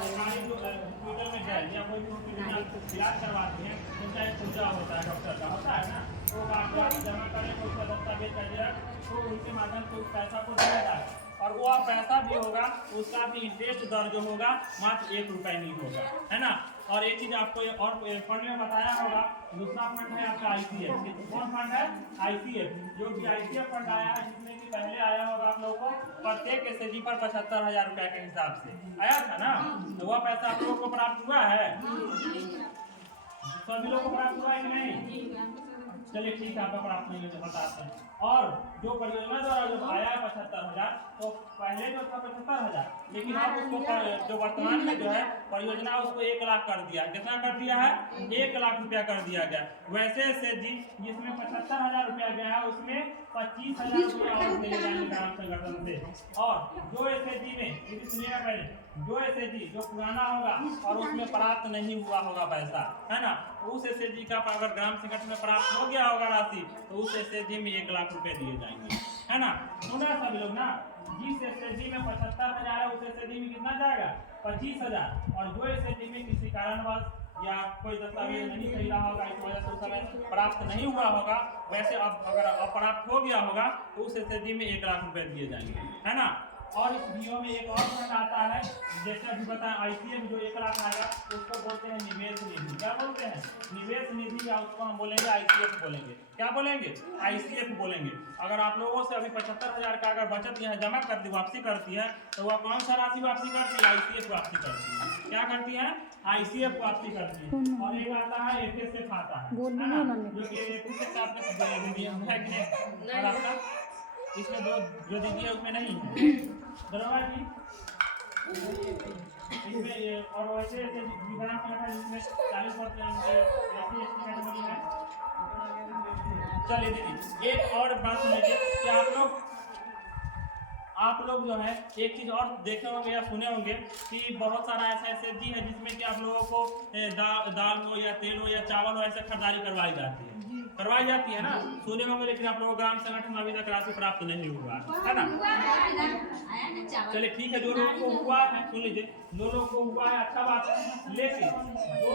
सरकारी जो हॉस्पिटल में जाए या कोई भी हॉस्पिटल में इलाज करवाते हैं, उनका एक पूजा होता है, डॉक्टर का होता है ना, तो कागजात जमा करें तो उसका दस्तावेज चाहिए, तो उनके माध्यम से उस पैसा को दिया जाए और वो पैसा भी होगा, उसका भी इंटरेस्ट दर जो होगा मात्र ₹1 नहीं होगा, है ना। और एक चीज आपको और फंड में बताया होगा, दूसरा फंड है आपका ICF। कौन फंड है? ICF। जो कि ICF फंड आया है, जिसमें कि पहले आया होगा आप लोगों को प्रत्येक SHG पर 75,000 रुपए के हिसाब से आया था ना, तो वह पैसा आप लोगों को प्राप्त हुआ है, सभी लोगों को प्राप्त हुआ है कि नहीं? चलिए ठीक है, आपका प्राप्त नहीं है बताते हैं। और जो परियोजना द्वारा जब आया 75,000, तो पहले जो था 75,000, लेकिन अब उसको जो वर्तमान में जो है परियोजना उसको 1 लाख कर दिया। कितना कर दिया है? 1 लाख रुपया कर दिया गया। वैसे SHG जिसमें 75,000 रुपया गया है, उसमें 25,000 रुपया और मिले जाएंगे ग्राम संगठन से। और जो SHG में सुनिएगा पहले, जो SHG जो पुराना होगा और उसमें प्राप्त नहीं हुआ होगा पैसा, है ना, उस SHG का अगर ग्राम संगठन में प्राप्त हो गया होगा राशि, तो उस SHG में 1 लाख रुपए दिए जाएंगे, है ना। सुना सभी लोग ना, जिस SHG में 75,000 है उस SHG में कितना जाएगा? 25,000। और जो SHG में किसी कारणवश या कोई दस्तावेज नहीं सही रहा होगा, इस वजह से उस समय प्राप्त नहीं हुआ होगा, वैसे अब अगर अप्राप्त हो गया होगा तो उस SHG में 1 लाख रुपए दिए जाएंगे, है ना। और इस वीडियो में एक और फंड आता है, जैसे अभी बताएं ICF जो 1 लाख आएगा उसको बोलते हैं निवेश निधि। क्या बोलते हैं? निवेश निधि, या उसको हम बोलेंगे ICF बोलेंगे। क्या बोलेंगे? ICF बोलेंगे। अगर आप लोगों से अभी 75,000 का अगर बचत यहाँ जमा कर दी, वापसी करती है, तो वह कौन सा राशि वापसी करती है? ICF वापसी करती है। क्या करती है? ICF वापसी करती है। और एक आता है FSF आता है ना, जो कि FSF और आपका इसमें जो दीदी है उसमें नहीं है, बराबर जी। इसमें और वैसे विधान संगठन जिसमें 40% कैटेगरी है। चलिए दीदी एक और बात सुनिए कि आप लोग जो है एक चीज और देखे होंगे या सुने होंगे कि बहुत सारा ऐसा SHG है जिसमें कि आप लोगों को दाल हो या तेल हो या चावल हो ऐसे खरीदारी करवाई जाती है ना, सुने होंगे, लेकिन आप लोगों ग्राम संगठन में अभी तक राशि प्राप्त नहीं हुआ है ना। चलिए ठीक है, जो लोगों को हुआ है सुन लीजिए, जो लोगों को हुआ है अच्छा बात है, लेकिन जो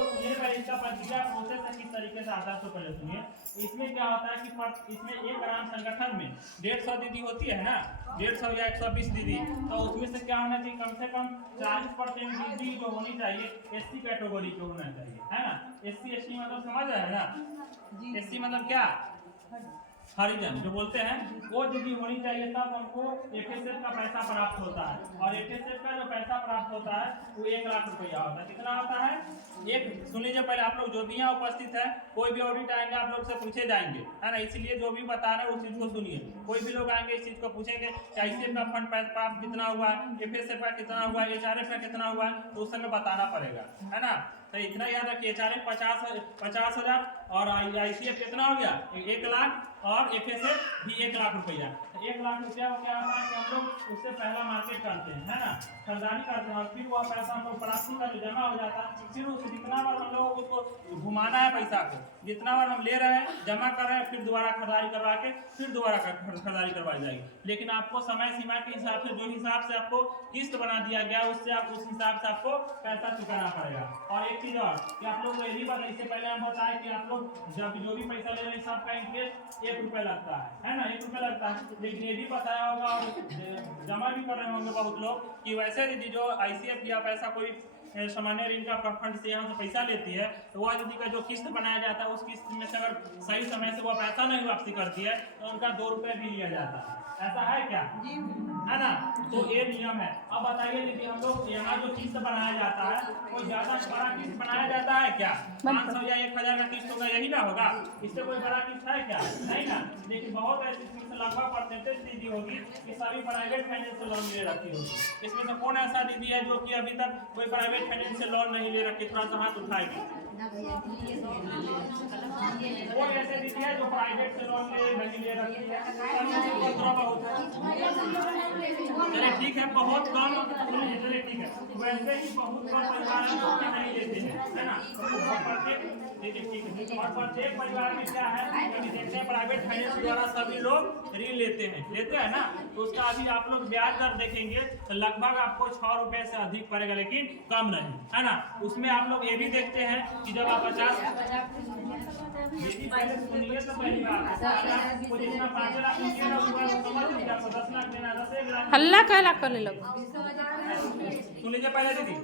इसका प्रक्रिया प्रोसेस है किस तरीके से आता है तो पहले सुनिए। इसमें क्या होता है कि इसमें एक ग्राम संगठन में 150 दीदी होती है ना, 150 या 120 दीदी, तो उसमें से क्या होना चाहिए? कम से कम 40% दीदी जो होनी चाहिए SC कैटेगरी के होना चाहिए, है ना। SC ST मतलब समझ रहे हैं ना, SC मतलब क्या? हरिजन जो बोलते हैं, वो दीदी होनी चाहिए, तब हमको FSF का पैसा प्राप्त होता है। और FSF का जो पैसा प्राप्त होता है वो 1 लाख रुपया होता है। कितना होता है? एक सुन लीजिए पहले, आप लोग जो भी यहाँ उपस्थित है, कोई भी ऑडिट आएंगे आप लोग से पूछे जाएंगे, है ना, इसीलिए जो भी बता रहे हैं उस चीज को सुनिए। कोई भी लोग आएंगे इस चीज को पूछेंगे कि ICF का फंड प्राप्त कितना हुआ है, FSF का कितना हुआ है, HRF का कितना हुआ है, तो उस समय बताना पड़ेगा, है ना। तो इतना याद रखिए, HRF 50,000 और ICF कितना हो गया? 1 लाख, और FSF भी 1 लाख रुपया। 1 लाख रुपया क्या होता है कि हम लोग उससे पहला मार्केट करते हैं, है ना, खरीदारी करते हैं, और फिर वह पैसा हम लोग प्राप्ति का जो जमा हो जाता है, फिर उस जितना बार हम लोग उसको घुमाना है पैसा को, जितना बार हम ले रहे हैं जमा कर रहे हैं, फिर दोबारा खरीदारी करवा के फिर दोबारा खरीदारी करवाई जाएगी। लेकिन आपको समय सीमा के हिसाब से, जो हिसाब से आपको किस्त बना दिया गया, उससे आप उस हिसाब से आपको पैसा चुकाना पड़ेगा। और एक चीज और कि आप लोग को ये भी बताइए, इससे पहले हम बताएं कि आप लोग जब जो भी पैसा ले रहे हैं सबका इंटरेस्ट 1 रुपया लगता है ना, 1 रुपया लगता है। लेकिन ये भी बताया होगा और जमा भी कर रहे होंगे बहुत लोग कि वैसे दीदी जो ICF या पैसा कोई सामान्य ऋण का फंड से यहाँ से पैसा लेती है, तो वह दीदी का जो किस्त बनाया जाता है, उस किस्त में से अगर सही समय से वह पैसा नहीं वापसी करती है तो उनका 2 रुपये भी लिया जाता है। ऐसा है क्या? है ना, तो ये नियम है। अब बताइए दीदी, हम लोग यहाँ जो किस्त बनाया जाता है, कोई ज्यादा बड़ा किस्त बनाया जाता है क्या? 500 या 1000 का किस्त होगा, यही ना होगा, इससे कोई बड़ा किस्त है क्या? नहीं ना। लेकिन बहुत ऐसी किस्त लगभग परसेंटेज दीदी होगी कि सभी प्राइवेट फाइनेंस लोन ले रखी होगी। इसमें से कौन ऐसा दीदी है जो कि अभी तक कोई प्राइवेट फाइनेंस से लोन नहीं ले रखी? थोड़ा सा हाथ उठाएगी। कौन ऐसे दीदी है जो प्राइवेट से लोन नहीं ले रखी है? चलिए ठीक है, बहुत कम, चलिए ठीक है। वैसे ही बहुत परिवार नहीं लेते हैं, है ना। ठीक है। और प्रत्येक परिवार में क्या है, देखते हैं प्राइवेट फाइनेंस द्वारा सभी लोग ऋण लेते हैं ना। तो उसका अभी आप लोग ब्याज दर देखेंगे तो लगभग आपको 6 रुपए से अधिक पड़ेगा, लेकिन कम नहीं, है ना। उसमें आप लोग ये भी देखते हैं कि जब आप 50 पहले सुनिए तो पहली बात आपको जितना 5 लाख मिलेगा समझ लीजिए, आपको 10 लाख देना, 10 लाख हल्ला कहला करने लग। सुन लीजिए पहले दीदी,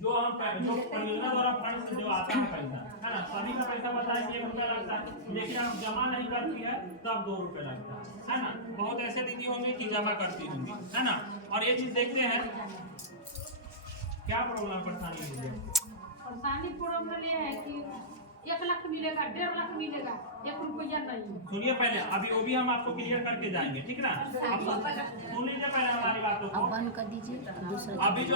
जो परियोजना द्वारा फंड से जो आता है पैसा, है ना, सभी का पैसा बताया कि 1 रुपया लगता है, लेकिन आप जमा नहीं करती है तब 2 रुपये लगता है ना। बहुत ऐसे दीदी होंगे कि जमा करती होंगी, है ना। और ये चीज देखते हैं क्या प्रॉब्लम परेशानी है। परेशानी प्रॉब्लम ये है कि 1 लाख मिलेगा, 1.5 लाख मिलेगा, 1 रुपया नहीं। सुनिए पहले, अभी वो भी हम आपको क्लियर करके जाएंगे, ठीक ना। अब सुन लीजिए पहले हमारी बातों को। बंद कर दीजिए। अभी जो